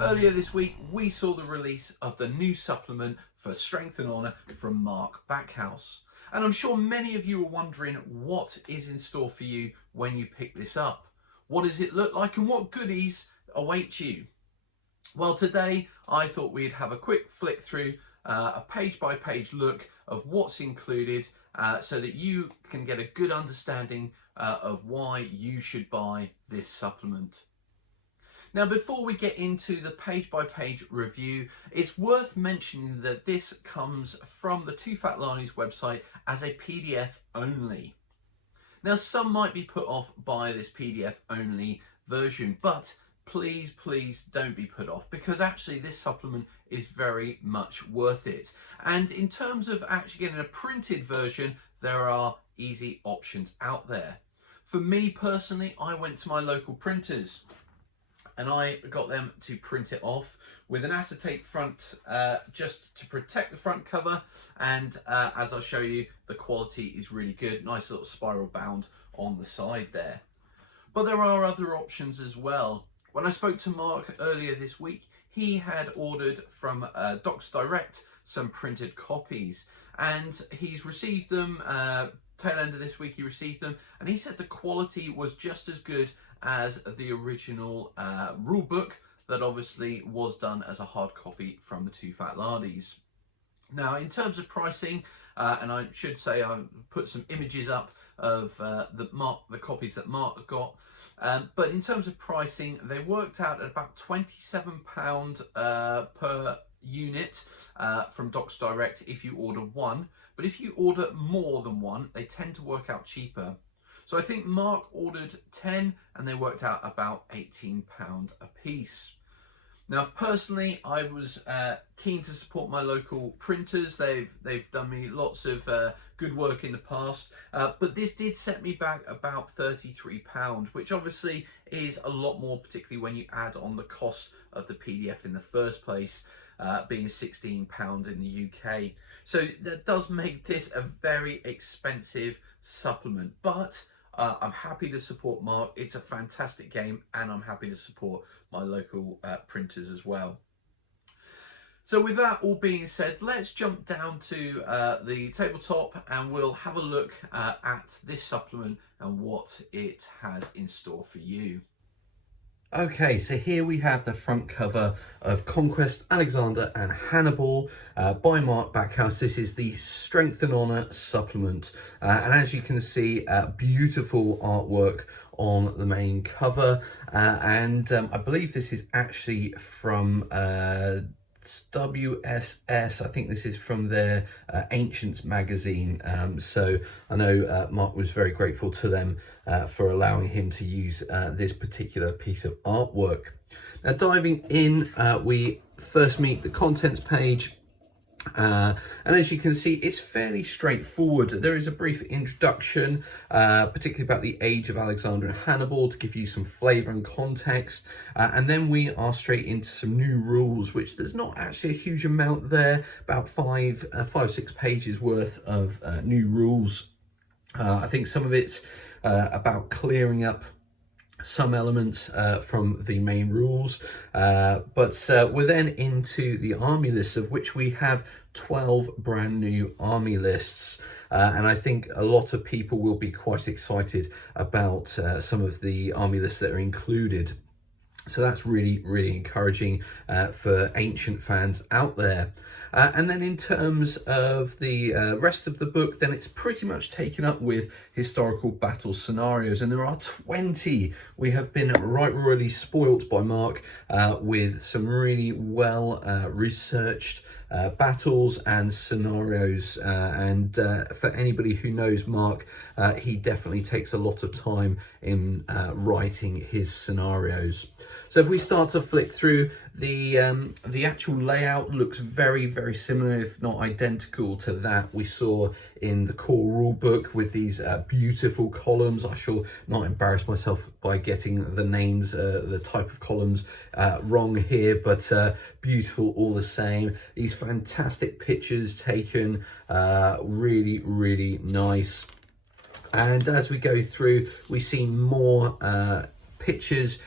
Earlier this week, we saw the release of the new supplement for Strength and Honour from Mark Backhouse. And I'm sure many of you are wondering what is in store for you when you pick this up. What does it look like and what goodies await you? Well, today I thought we'd have a quick flick through a page by page look of what's included so that you can get a good understanding of why you should buy this supplement. Now, before we get into the page by page review, it's worth mentioning that this comes from the Two Fat Larnies website as a PDF only. Now, some might be put off by this PDF only version, but please don't be put off, because actually this supplement is very much worth it. And in terms of actually getting a printed version, there are easy options out there. For me personally, I went to my local printers and I got them to print it off with an acetate front just to protect the front cover, and as I'll show you, the quality is really good. Nice little spiral bound on the side there. But there are other options as well. When I spoke to Mark earlier this week, he had ordered from Docs Direct some printed copies, and he's received them, tail end of this week he received them, and he said the quality was just as good as the original rule book that obviously was done as a hard copy from the Two Fat Lardies. Now, in terms of pricing, and I should say I put some images up of the copies that Mark got, but in terms of pricing, they worked out at about £27 per unit from Docs Direct if you order one, but if you order more than one, they tend to work out cheaper. So I think Mark ordered 10 and they worked out about £18 a piece. Now, personally, I was keen to support my local printers. They've done me lots of good work in the past, but this did set me back about £33, which obviously is a lot more, particularly when you add on the cost of the PDF in the first place, being £16 in the UK. So that does make this a very expensive supplement, but I'm happy to support Mark. It's a fantastic game, and I'm happy to support my local printers as well. So with that all being said, let's jump down to the tabletop and we'll have a look at this supplement and what it has in store for you. Okay, so here we have the front cover of Conquest, Alexander and Hannibal by Mark Backhouse. This is the Strength and Honour supplement. And as you can see, beautiful artwork on the main cover. And I believe this is actually from WSS. I think this is from their Ancients magazine. So I know Mark was very grateful to them for allowing him to use this particular piece of artwork. Now, diving in, we first meet the contents page. And as you can see, it's fairly straightforward. There is a brief introduction, particularly about the age of Alexander and Hannibal, to give you some flavour and context. And then we are straight into some new rules, which there's not actually a huge amount there, about five or six pages worth of new rules. I think some of it's about clearing up some elements from the main rules, but we're then into the army lists, of which we have 12 brand new army lists, and I think a lot of people will be quite excited about some of the army lists that are included. So that's really encouraging for ancient fans out there. And then in terms of the rest of the book, then it's pretty much taken up with historical battle scenarios, and there are 20. We have been royally spoilt by Mark with some really well researched battles and scenarios, and for anybody who knows Mark, he definitely takes a lot of time in writing his scenarios. So if we start to flick through, the actual layout looks very similar, if not identical, to that we saw in the core rule book, with these beautiful columns. I shall not embarrass myself by getting the names, the type of columns wrong here, but beautiful all the same. These fantastic pictures taken, really nice. And as we go through, we see more pictures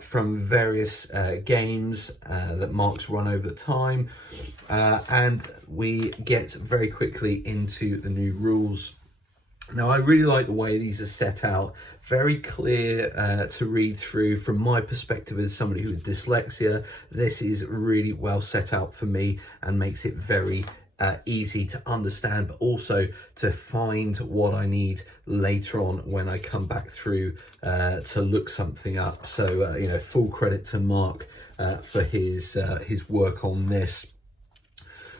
from various games that Mark's run over the time, and we get very quickly into the new rules. Now, I really like the way these are set out, very clear to read through. From my perspective as somebody who has dyslexia, this is really well set out for me and makes it very easy to understand, but also to find what I need later on when I come back through to look something up. So, you know, full credit to Mark for his work on this.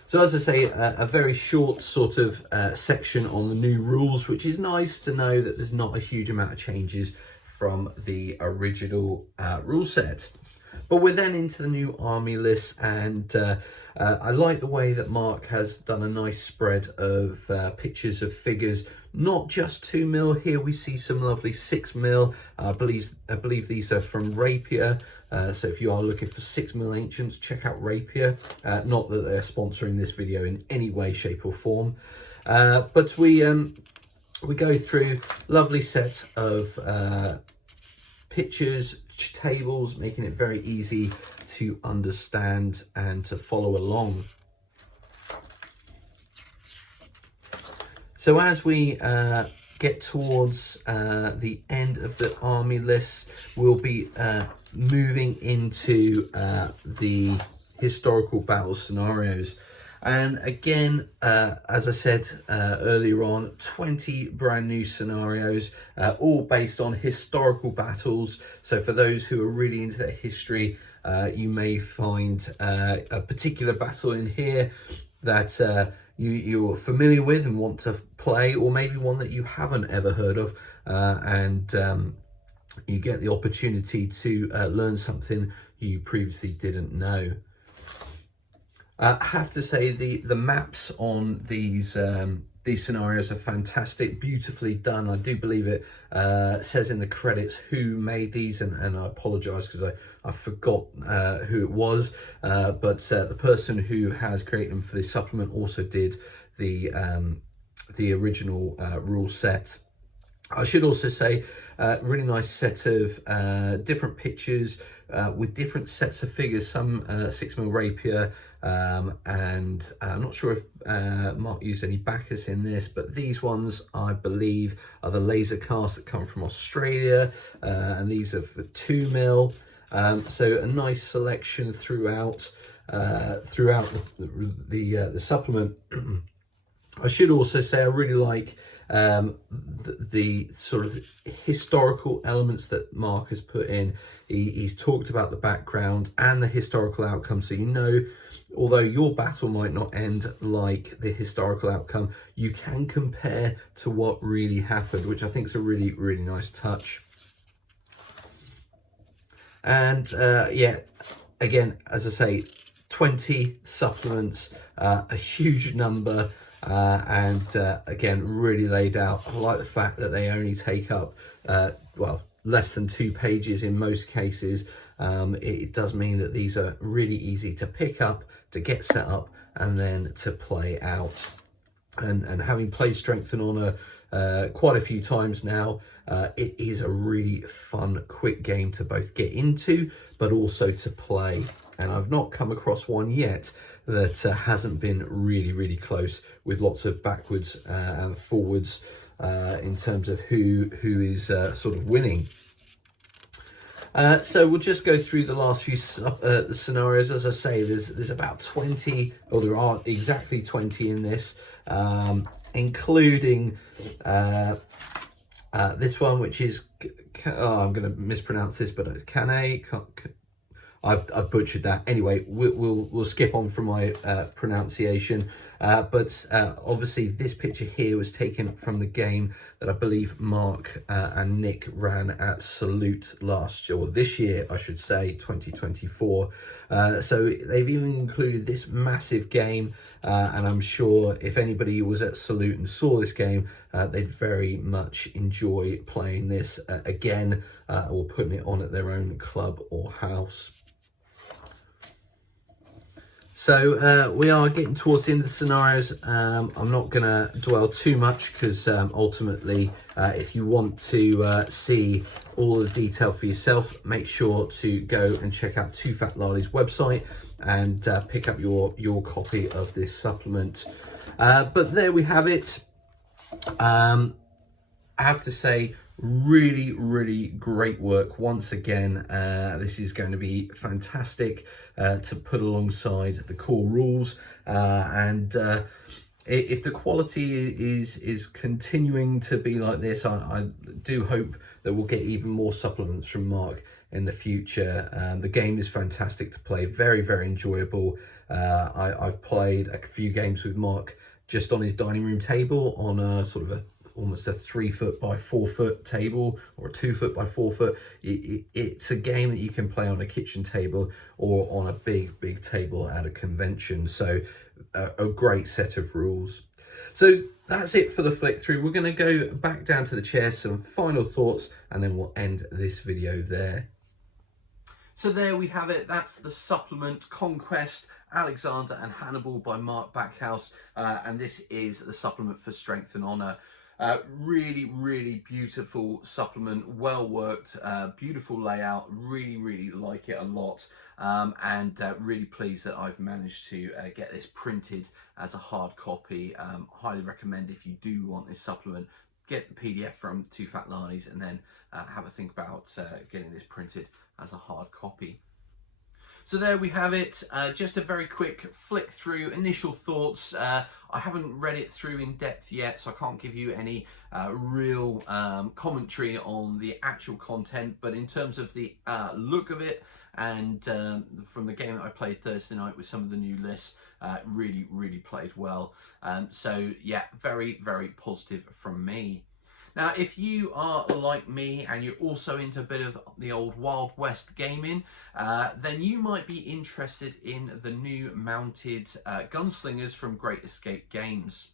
So as I say, a very short sort of section on the new rules, which is nice to know that there's not a huge amount of changes from the original rule set. But we're then into the new army list, and I like the way that Mark has done a nice spread of pictures of figures, not just 2mm. Here we see some lovely 6mm. I believe these are from Rapier. So if you are looking for 6mm ancients, check out Rapier. Not that they're sponsoring this video in any way, shape or form. But we go through lovely set of pictures, tables, making it very easy to understand and to follow along. So as we get towards the end of the army list, we'll be moving into the historical battle scenarios. And again, as I said earlier on, 20 brand new scenarios, all based on historical battles. So for those who are really into their history, you may find a particular battle in here that you're familiar with and want to play, or maybe one that you haven't ever heard of, and you get the opportunity to learn something you previously didn't know. I have to say the maps on these scenarios are fantastic, beautifully done. I do believe it says in the credits who made these, and I apologise because I forgot who it was, but the person who has created them for this supplement also did the original rule set. I should also say really nice set of different pictures with different sets of figures, some 6mm Rapier, and I'm not sure if Mark used any backers in this, but these ones I believe are the laser casts that come from Australia, and these are for 2mm. So a nice selection throughout the supplement. I should also say I really like the sort of historical elements that Mark has put in. He's talked about the background and the historical outcome, so you know, although your battle might not end like the historical outcome, you can compare to what really happened, which I think is a really, really nice touch. And yeah, again, as I say, 20 supplements, a huge number, and again, really laid out. I like the fact that they only take up, well, less than 2 pages in most cases. It does mean that these are really easy to pick up, to get set up, and then to play out. And having played Strength and Honor quite a few times now, it is a really fun, quick game to both get into, but also to play. And I've not come across one yet that hasn't been really, really close, with lots of backwards and forwards in terms of who is sort of winning. So we'll just go through the last few scenarios. As I say, there's about 20, or there are exactly 20 in this, including this one, which is, I'm going to mispronounce this, but I've butchered that. Anyway, we'll skip on from my pronunciation. But obviously this picture here was taken from the game that I believe Mark and Nick ran at Salute last year, or this year, I should say, 2024. So they've even included this massive game, and I'm sure if anybody was at Salute and saw this game, they'd very much enjoy playing this again, or putting it on at their own club or house. So we are getting towards the end of the scenarios. I'm not going to dwell too much because ultimately, if you want to see all the detail for yourself, make sure to go and check out Too Fat Lardy's website and pick up your copy of this supplement. But there we have it. I have to say, really great work once again. This is going to be fantastic to put alongside the core rules, and if the quality is continuing to be like this, I do hope that we'll get even more supplements from Mark in the future. The game is fantastic to play, very enjoyable. I've played a few games with Mark just on his dining room table on a sort of almost a 3 foot by 4 foot table, or a 2 foot by 4 foot. It's a game that you can play on a kitchen table or on a big table at a convention. So a great set of rules. So that's it for the flick through. We're going to go back down to the chair, some final thoughts, and then we'll end this video there. So there we have it. That's the supplement Conquest, Alexander and Hannibal by Mark Backhouse, and this is the supplement for Strength and Honor. Really beautiful supplement, well worked, beautiful layout, really like it a lot, and really pleased that I've managed to get this printed as a hard copy. Highly recommend, if you do want this supplement, get the PDF from Too Fat Lardy's and then have a think about getting this printed as a hard copy. So there we have it, just a very quick flick through, initial thoughts. I haven't read it through in depth yet, so I can't give you any real commentary on the actual content, but in terms of the look of it, and from the game that I played Thursday night with some of the new lists, really played well. So yeah, very positive from me. Now, if you are like me and you're also into a bit of the old Wild West gaming, then you might be interested in the new mounted gunslingers from Great Escape Games.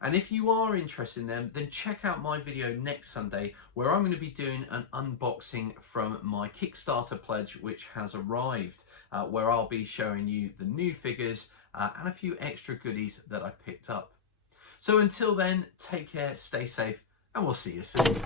And if you are interested in them, then check out my video next Sunday, where I'm going to be doing an unboxing from my Kickstarter pledge, which has arrived, where I'll be showing you the new figures and a few extra goodies that I picked up. So until then, take care, stay safe, and we'll see you soon.